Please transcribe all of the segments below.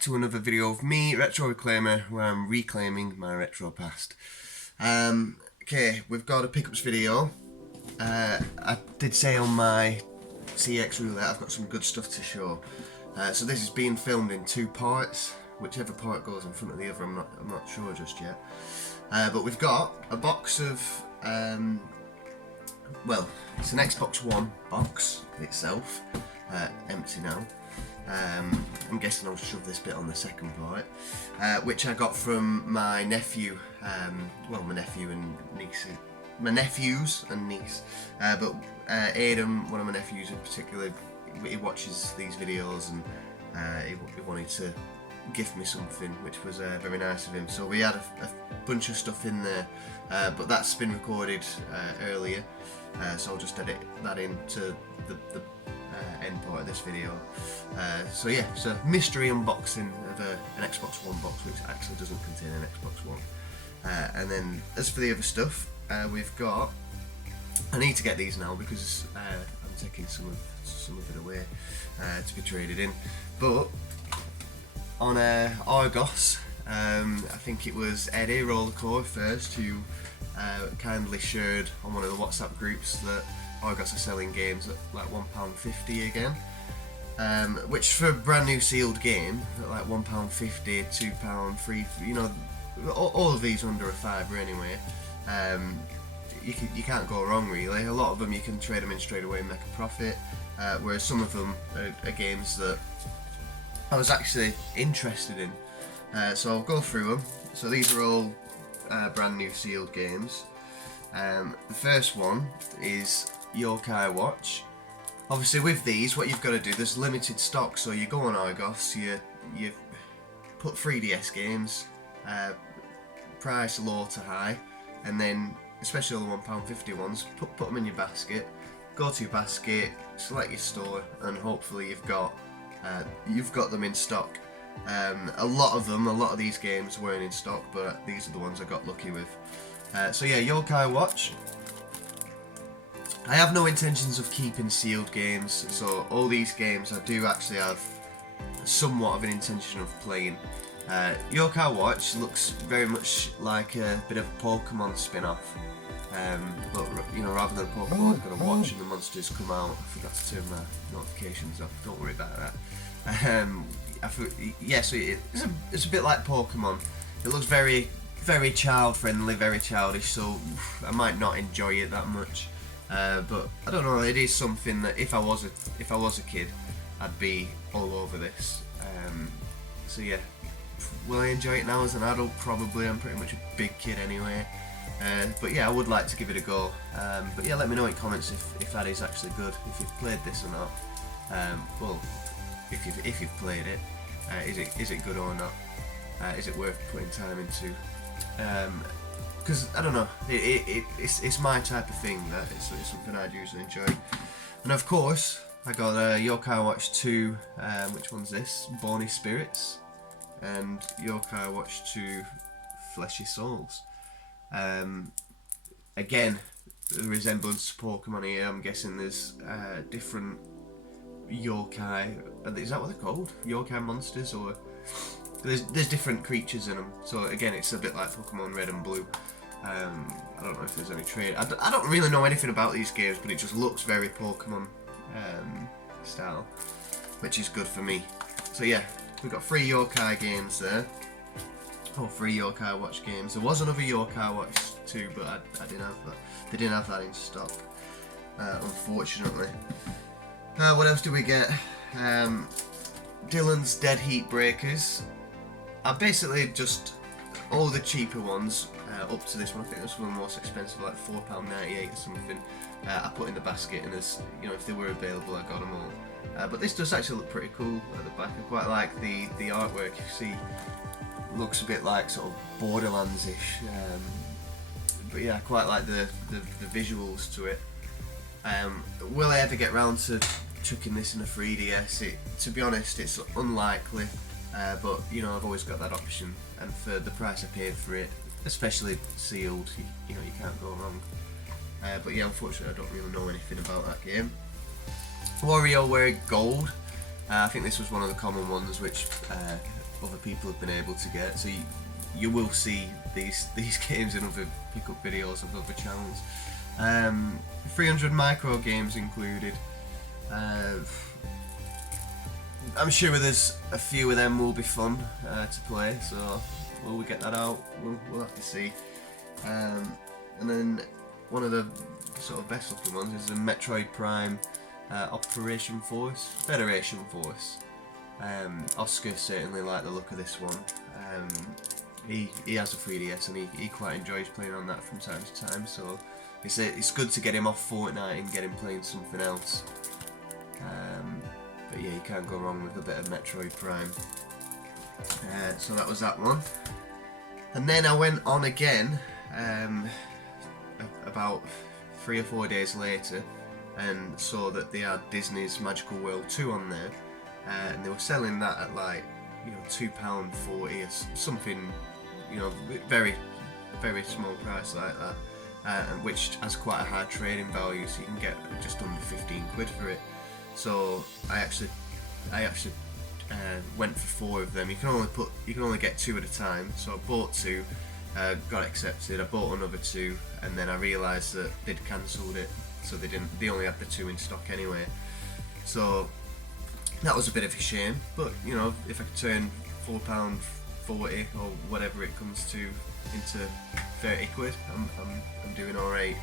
back to another video of me, Retro Reclaimer, where I'm reclaiming my retro past. Okay, we've got a pickups video. I did say on my CX roulette I've got some good stuff to show. So this is being filmed in two parts. Whichever part goes in front of the other, I'm not sure just yet. But we've got a box of well, it's an Xbox One box itself, empty now. I'm guessing I'll shove this bit on the second part, which I got from my nephew, well, my nephew and niece, my nephews and niece, but Ayden, one of my nephews in particular, he watches these videos and he wanted to gift me something, which was very nice of him. So we had a bunch of stuff in there, but that's been recorded earlier, so I'll just edit that into the end part of this video. So yeah, it's a mystery unboxing of an Xbox One box, which actually doesn't contain an Xbox One. And then as for the other stuff, we've got, I need to get these now because I'm taking some of it away to be traded in. But on Argos, I think it was Eddie Rollercore first who kindly shared on one of the WhatsApp groups that Argos are selling games at like £1.50 again, which for a brand new sealed game at like £1.50, £2, £3, you know, all of these are under a fiver anyway. You can't go wrong really. A lot of them you can trade them in straight away and make a profit, whereas some of them are games that I was actually interested in. So I'll go through them. So these are all brand new sealed games. The first one is Yokai Watch. Obviously with these, what you've got to do, there's limited stock, so you go on Argos, you put 3DS games, price low to high, and then especially all the £1.50 ones, put them in your basket, go to your basket, select your store, and hopefully you've got them in stock. A lot of these games weren't in stock, but these are the ones I got lucky with. So yeah, Yokai Watch. I have no intentions of keeping sealed games, so all these games I do actually have somewhat of an intention of playing. Yokai Watch looks very much like a bit of a Pokemon spin-off, but you know, rather than Pokemon, I've got to watch and the monsters come out. I forgot to turn my notifications off. Don't worry about that. Yeah, so it's a bit like Pokemon. It looks very child friendly, very childish, so I might not enjoy it that much. But I don't know, it is something that if I was a kid, I'd be all over this. So yeah, will I enjoy it now as an adult? Probably. I'm pretty much a big kid anyway. But yeah, I would like to give it a go. But yeah, let me know in comments if that is actually good, if you've played this or not. Well, if you've played it, is it good or not? Is it worth putting time into? Because I don't know, it's my type of thing. That it's something I'd usually enjoy. And of course, I got Yokai Watch 2. Which one's this? Bony Spirits, and Yokai Watch 2 Fleshy Souls. Again, the resemblance to Pokemon here. I'm guessing there's different yokai. Is that what they're called? Yokai monsters, or there's different creatures in them. So again, it's a bit like Pokemon Red and Blue. I don't know if there's any trade. I don't really know anything about these games, but it just looks very Pokemon style, which is good for me. So yeah, we've got 3 Yokai games there. Oh, 3 Yokai Watch games. There was another Yokai Watch 2, but I didn't have that. They didn't have that in stock, unfortunately. What else do we get? Dylan's Dead Heat Breakers. I basically just all the cheaper ones up to this one. I think this one was the most expensive, like £4.98 or something. I put in the basket, and as you know, if they were available, I got them all. But this does actually look pretty cool at the back. I quite like the artwork. You see, looks a bit like sort of Borderlands-ish. But yeah, I quite like the visuals to it. Will I ever get round to chucking this in a 3DS? To be honest, it's unlikely, but you know, I've always got that option, and for the price I paid for it, especially sealed, you know, you can't go wrong. But yeah, unfortunately I don't really know anything about that game. WarioWare Gold. I think this was one of the common ones which other people have been able to get. So you will see these games in other pickup videos of other channels. 300 micro games included. I'm sure there's a few of them will be fun to play, so will we get that out? We'll have to see. And then one of the sort of best looking ones is the Metroid Prime Operation Force, Federation Force. Oscar certainly liked the look of this one. He has a 3DS and he quite enjoys playing on that from time to time, so it's good to get him off Fortnite and get him playing something else. But yeah, you can't go wrong with a bit of Metroid Prime. So that was that one. And then I went on again about 3 or 4 days later and saw that they had Disney's Magical World 2 on there, and they were selling that at like, you know, £2.40 or something, you know, very small price like that, and which has quite a high trading value, so you can get just under 15 quid for it. So I actually went for 4 of them. You can only get 2 at a time. So I bought 2, got accepted. I bought another 2, and then I realised that they'd cancelled it, so they only had the 2 in stock anyway. So that was a bit of a shame. But you know, if I could turn £4.40 or whatever it comes to into 30 quid, I'm doing alright.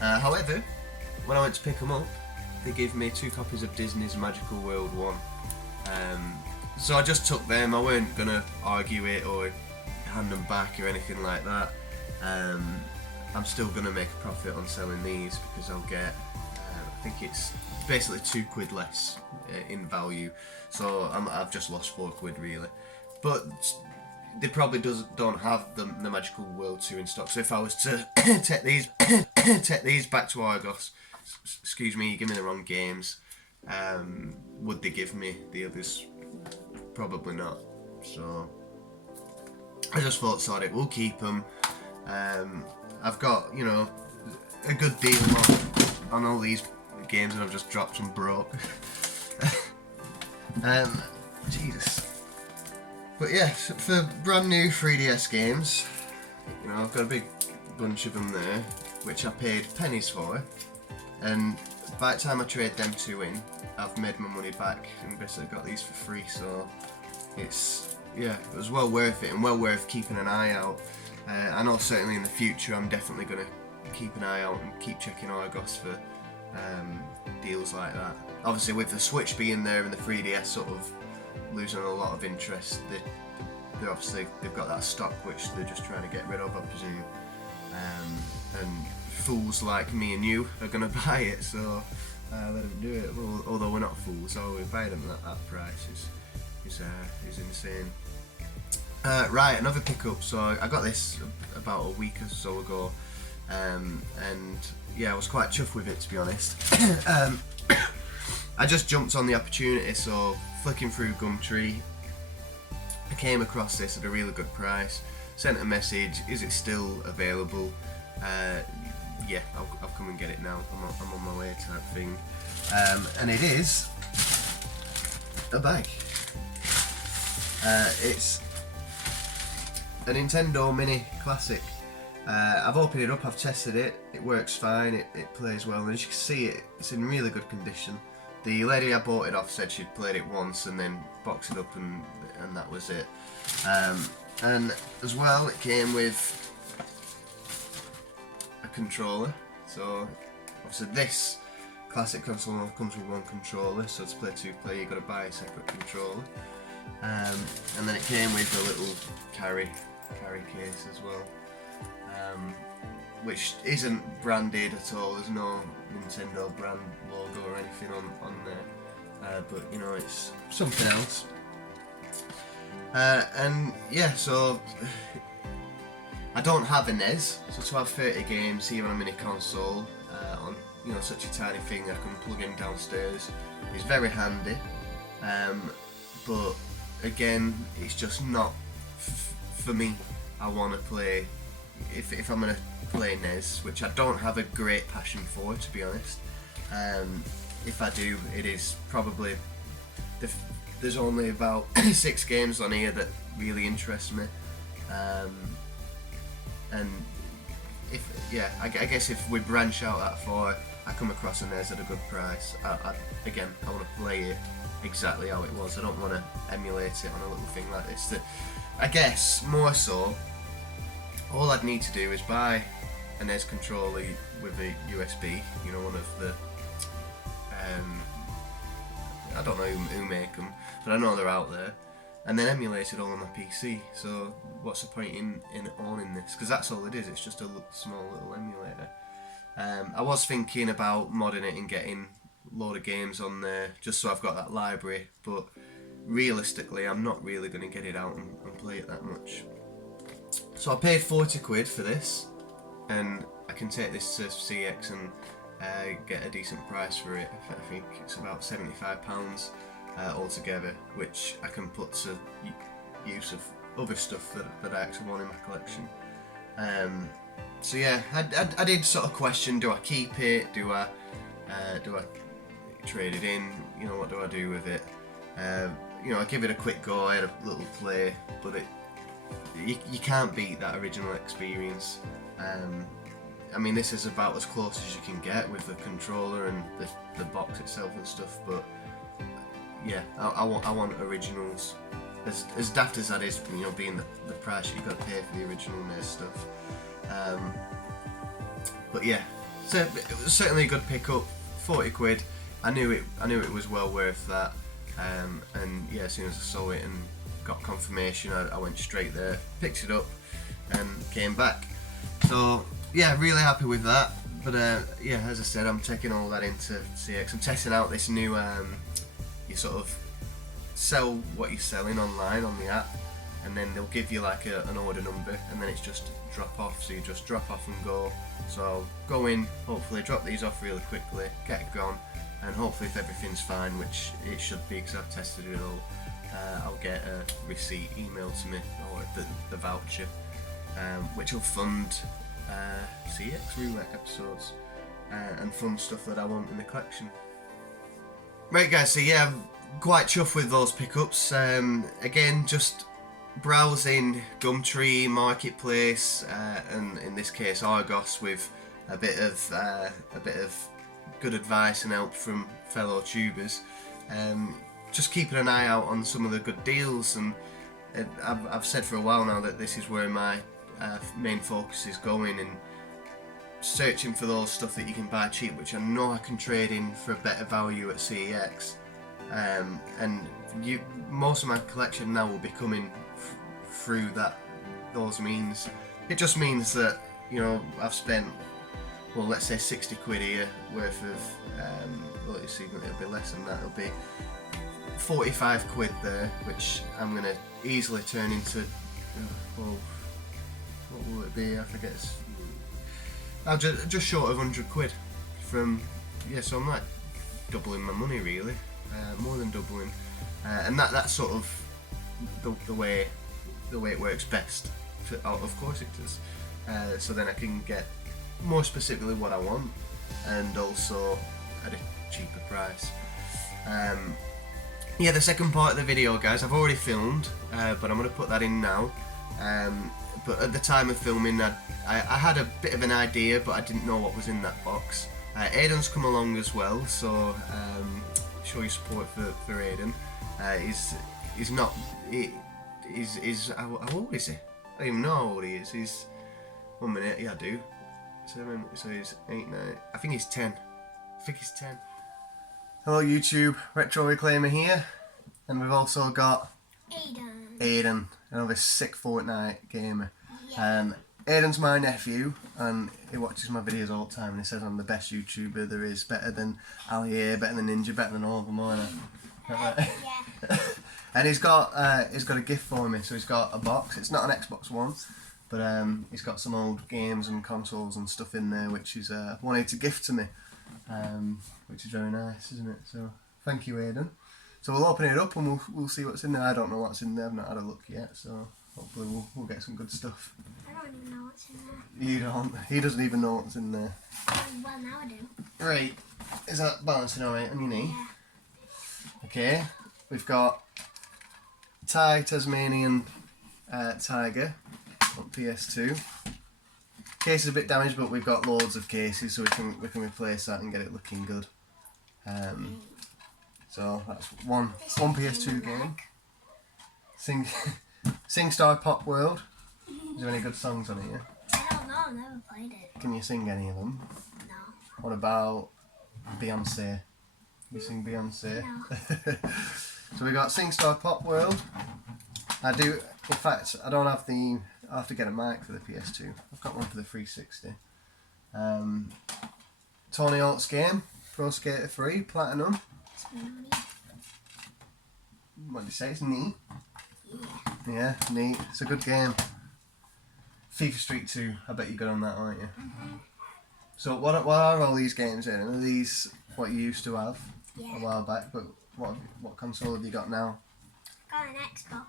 However, when I went to pick them up, they gave me 2 copies of Disney's Magical World 1. So I just took them. I weren't gonna argue it or hand them back or anything like that. I'm still gonna make a profit on selling these because I'll get, I think it's basically 2 quid less in value. So I've just lost 4 quid really. But they probably don't have the Magical World 2 in stock. So if I was to take these back to Argos, excuse me, you give me the wrong games, would they give me the others? Probably not. So I just thought, sod it, we'll keep them. I've got, you know, a good deal on all these games that I've just dropped and broke. Jesus. But yeah, for brand new 3DS games, you know, I've got a big bunch of them there, which I paid pennies for, and by the time I trade them 2 in, I've made my money back and basically got these for free. So it's, yeah, it was well worth it and well worth keeping an eye out. I know certainly in the future I'm definitely going to keep an eye out and keep checking Argos for deals like that. Obviously with the Switch being there and the 3DS sort of losing a lot of interest, they've got that stock which they're just trying to get rid of, I presume. And fools like me and you are going to buy it, so let them do it. Well, although we're not fools, so we buy them at that price is insane. Right, another pickup. So I got this about a week or so ago, and yeah, I was quite chuffed with it, to be honest. I just jumped on the opportunity, so flicking through Gumtree, I came across this at a really good price, sent a message, is it still available? Yeah, I'll come and get it now, I'm on my way type thing. And it is a bag. It's a Nintendo Mini Classic. I've opened it up, I've tested it, it works fine, it plays well, and as you can see it's in really good condition. The lady I bought it off said she'd played it once and then boxed it up and that was it. And as well, it came with a controller. So obviously this classic console comes with 1 controller, so to play 2-player you've got to buy a separate controller. And then it came with a little carry case as well, which isn't branded at all. There's no Nintendo brand logo or anything on there, but you know, it's something else. And yeah, so I don't have a NES, so to have 30 games here on a mini console on, you know, such a tiny thing I can plug in downstairs is very handy. But again, it's just not for me. I want to play, if I'm going to play NES, which I don't have a great passion for, to be honest. If I do, it is probably there's only about 6 games on here that really interest me, and I guess if we branch out that far, I come across an NES at a good price. I want to play it exactly how it was. I don't want to emulate it on a little thing like this. I guess more so, all I'd need to do is buy a NES controller with a USB, you know, one of the I don't know who make them, but I know they're out there, and then emulate it all on my PC. So what's the point in owning this? Because that's all it is. It's just a small little emulator. I was thinking about modding it and getting a load of games on there just so I've got that library, but realistically I'm not really going to get it out and play it that much. So I paid 40 quid for this, and I can take this to CX and get a decent price for it. I think it's about £75 altogether, which I can put to use of other stuff that I actually want in my collection. So yeah, I did sort of question: do I keep it? Do I trade it in? You know, what do I do with it? You know, I give it a quick go. I had a little play, but you can't beat that original experience. I mean, this is about as close as you can get with the controller and the box itself and stuff, but yeah, I want originals. As daft as that is, you know, being the price you've got to pay for the original NES stuff. But yeah, so it was certainly a good pickup. 40 quid. I knew it was well worth that. And yeah, as soon as I saw it and got confirmation, I went straight there, picked it up, and came back. So yeah, really happy with that. But yeah, as I said, I'm taking all that into CX. I'm testing out this new, you sort of sell what you're selling online on the app, and then they'll give you like an order number, and then it's just drop off. So you just drop off and go. So I'll go in, hopefully drop these off really quickly, get it gone, and hopefully if everything's fine, which it should be because I've tested it all, I'll get a receipt emailed to me, or the voucher, which will fund CX Roulette episodes and fun stuff that I want in the collection. Right guys, so yeah, I'm quite chuffed with those pickups. Again, just browsing Gumtree, Marketplace, and in this case Argos, with a bit of good advice and help from fellow tubers. Just keeping an eye out on some of the good deals, and I've said for a while now that this is where my main focus is going, and searching for those stuff that you can buy cheap, which I know I can trade in for a better value at CEX. And most of my collection now will be coming through those means. It just means that, you know, I've spent, well, let's say 60 quid here worth of, well, you see, it'll be less than that, it'll be 45 quid there, which I'm going to easily turn into, well, what will it be? I forget. Just short of 100 quid from, yeah, so I'm like doubling my money really, more than doubling, and that's sort of the way it works best. Of course it does. So then I can get more specifically what I want, and also at a cheaper price. Yeah, the second part of the video, guys, I've already filmed, but I'm going to put that in now. But at the time of filming, I had a bit of an idea, but I didn't know what was in that box. Ayden's come along as well, so show your support for Ayden. He's not. How old is he? I don't even know how old he is. He's 1 minute. Yeah, I do. 7. So he's 8, 9. I think he's 10. I think he's 10. Hello YouTube, Retro Reclaimer here, and we've also got Ayden, another sick Fortnite gamer. Yeah. Ayden's my nephew, and he watches my videos all the time, and he says I'm the best YouTuber there is, better than Ali, better than Ninja, better than all of them, aren't I? Yeah. And he's got a gift for me. So he's got a box. It's not an Xbox One, but he's got some old games and consoles and stuff in there, which he's wanted to gift to me, which is very nice, isn't it? So thank you, Ayden. So we'll open it up and we'll see what's in there. I don't know what's in there. I've not had a look yet, so hopefully we'll get some good stuff. I don't even know what's in there. You don't. He doesn't even know what's in there. Well, now I do. Right. Is that balancing alright on your knee? Yeah. Okay. we've got Tasmanian Tiger on PS2. Case is a bit damaged, but we've got loads of cases, so we can replace that and get it looking good. So that's one PS2 game. SingStar Pop World. Is there any good songs on it? Yeah? I don't know. I've never played it. Can you sing any of them? No. What about Beyonce? You sing Beyonce? No. So we got SingStar Pop World. I do. In fact, I don't have the. I have to get a mic for the PS2. I've got one for the 360. Tony Hawk's game, Pro Skater 3 Platinum. What did you say? It's neat. Yeah, neat. It's a good game. FIFA Street 2. I bet you're good on that, aren't you? So what are all these games in? Are these what you used to have a while back? But what console have you got now? Got an Xbox.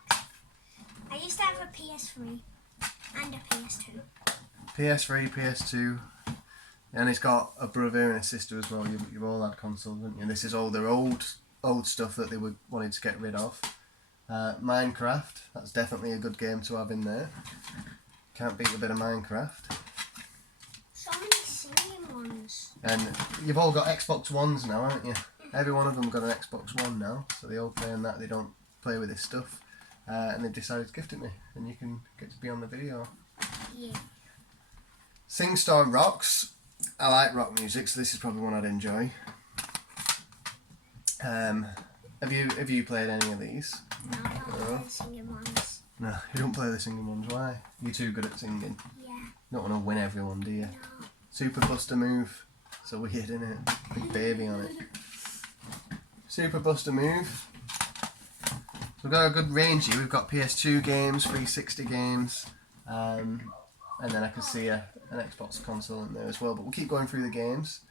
I used to have a PS3 and a PS2. PS3, PS2, and it's got a brother and a sister as well. You've all had consoles, haven't you? This is all their old stuff that they wanted to get rid of. Minecraft, that's definitely a good game to have in there. Can't beat a bit of Minecraft. So many singing ones. And you've all got Xbox Ones now, haven't you? Every one of them got an Xbox One now, so they all play on that. They don't play with this stuff. And they've decided to gift it me, and you can get to be on the video. Yeah. SingStar Rocks. I like rock music, so this is probably one I'd enjoy. Have you played any of these? No, I don't play the singing ones. No, you don't play the singing ones. Why? You're too good at singing. Yeah. You don't want to win everyone, do you? No. Super Buster Move. It's a weird, isn't it? Big baby on it. Super Buster Move. So we've got a good range here. We've got PS2 games, 360 games, and then I can see an Xbox console in there as well. But we'll keep going through the games.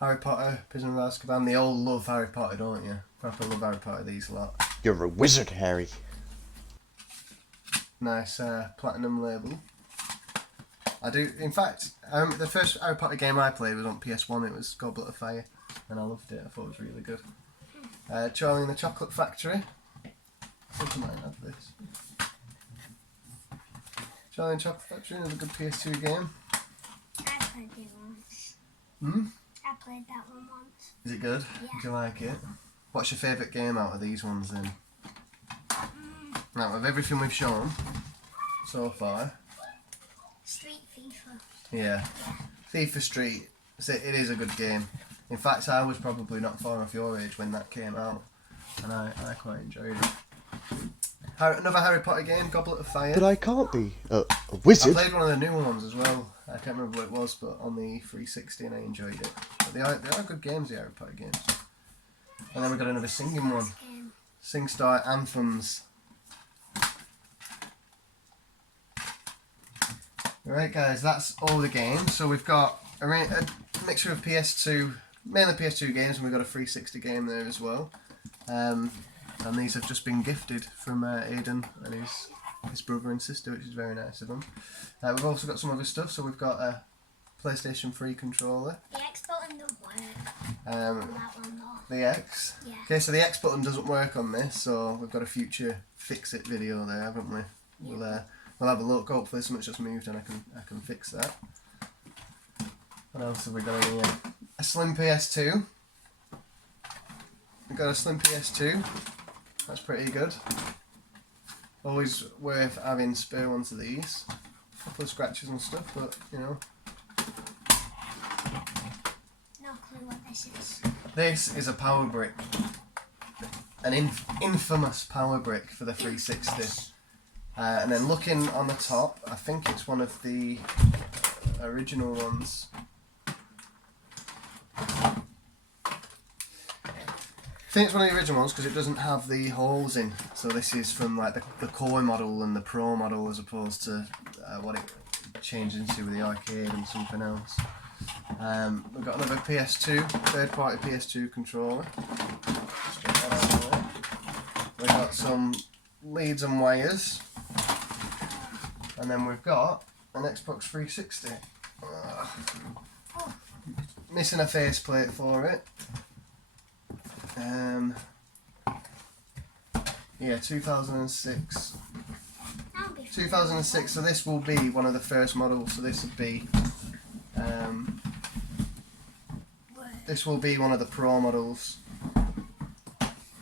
Harry Potter, Prisoner of Azkaban. They all love Harry Potter, don't you? Proper love Harry Potter, these a lot. You're a wizard, Harry. Nice platinum label. I do. In fact, the first Harry Potter game I played was on PS1. It was Goblet of Fire, and I loved it. I thought it was really good. Charlie and the Chocolate Factory. I think I might have this. Charlie and the Chocolate Factory is a good PS2 game. I played it once. Hmm? I played that one once. Is it good? Yeah. Do you like it? What's your favourite game out of these ones then? Out of everything we've shown so far. Street FIFA. Yeah. FIFA Street. It is a good game. In fact, I was probably not far off your age when that came out, and I quite enjoyed it. Another Harry Potter game, Goblet of Fire. But I can't be a I wizard. played one of the new ones as well. I can't remember what it was, but on the 360, and I enjoyed it. But they are good games, the Harry Potter games. And then we've got another singing one. Game. SingStar Anthems. Alright guys, that's all the games. So we've got a mixture of PS2, mainly PS2 games, and we've got a 360 game there as well. And these have just been gifted from Ayden and his brother and sister, which is very nice of them. We've also got some other stuff, so we've got a PlayStation 3 controller. The X button don't work Um, on that one though. the X. Yeah. Okay, so the X button doesn't work on this, so we've got a future fix-it video there, haven't we? We'll have a look. Hopefully something's just moved and I can fix that. What else have we got in here? A slim PS2. We've got a slim PS2. That's pretty good. Always worth having spare ones of these. A couple of scratches and stuff, but you know. No clue what this is. This is a power brick. An infamous power brick for the 360. And then looking on the top, I think it's one of the original ones. I think it's one of the original ones because it doesn't have the holes in. So this is from like the core model and the pro model as opposed to what it changed into with the arcade and something else. We've got another PS2, third party PS2 controller. We've got some leads and wires. And then we've got an Xbox 360. Missing a faceplate for it. Yeah, 2006. That'll be 2006, so this will be one of the first models, so this would be this will be one of the Pro models.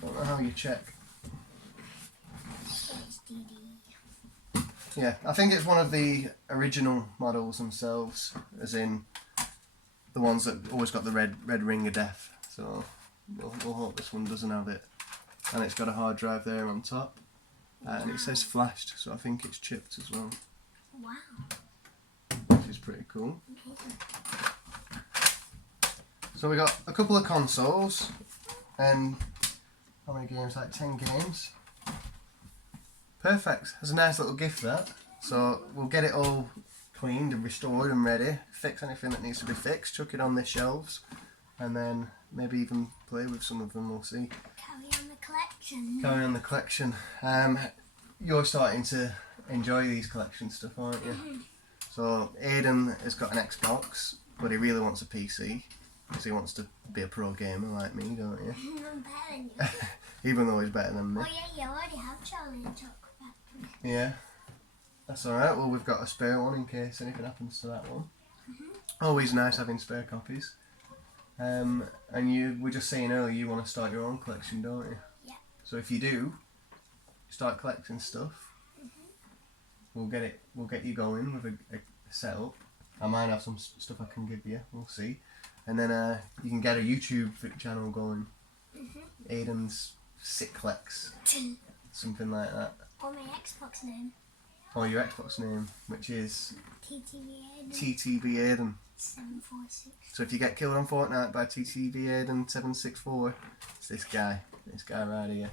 Don't know how you check. Yeah, I think it's one of the original models themselves, as in the ones that always got the red ring of death. So we'll hope this one doesn't have it. And it's got a hard drive there on top, and it says flashed, so I think it's chipped as well. Wow. Which is pretty cool. So we got a couple of consoles, and how many games? Like 10 games. Perfect. That's a nice little gift, that. So we'll get it all cleaned and restored and ready. Fix anything that needs to be fixed. Chuck it on the shelves, and then maybe even play with some of them. We'll see. Carry on the collection. Carry on the collection. You're starting to enjoy these collection stuff, aren't you? So Ayden has got an Xbox, but he really wants a PC because he wants to be a pro gamer like me, don't you? I'm better than you. Even though he's better than me. Oh yeah, you already have Charlie and Chocolate Factory. Yeah, that's alright. Well, we've got a spare one in case anything happens to that one. Always nice having spare copies. And you were just saying earlier you want to start your own collection, don't you? Yeah. So if you do start collecting stuff, we'll get you going with a setup. I might have some stuff I can give you. We'll see. And then you can get a YouTube channel going. Ayden's Sicklex, something like that. Or my Xbox name. Or your Xbox name, which is TTV Ayden. TTB Ayden. 746. So if you get killed on Fortnite by TTB Ayden 764, it's this guy right here.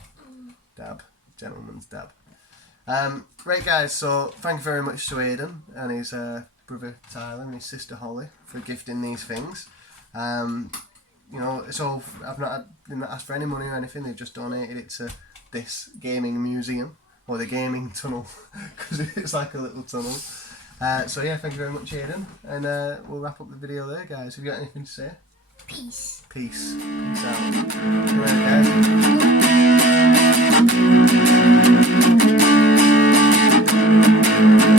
Dab, gentleman's dab. Right guys, so thank you very much to Ayden and his brother Tyler and his sister Holly for gifting these things. You know, it's all, didn't ask for any money or anything, they've just donated it to this gaming museum, or the gaming tunnel, because it's like a little tunnel. So yeah, thank you very much Ayden, and we'll wrap up the video there guys. Have you got anything to say? Peace. Peace. Peace out. Good night, guys.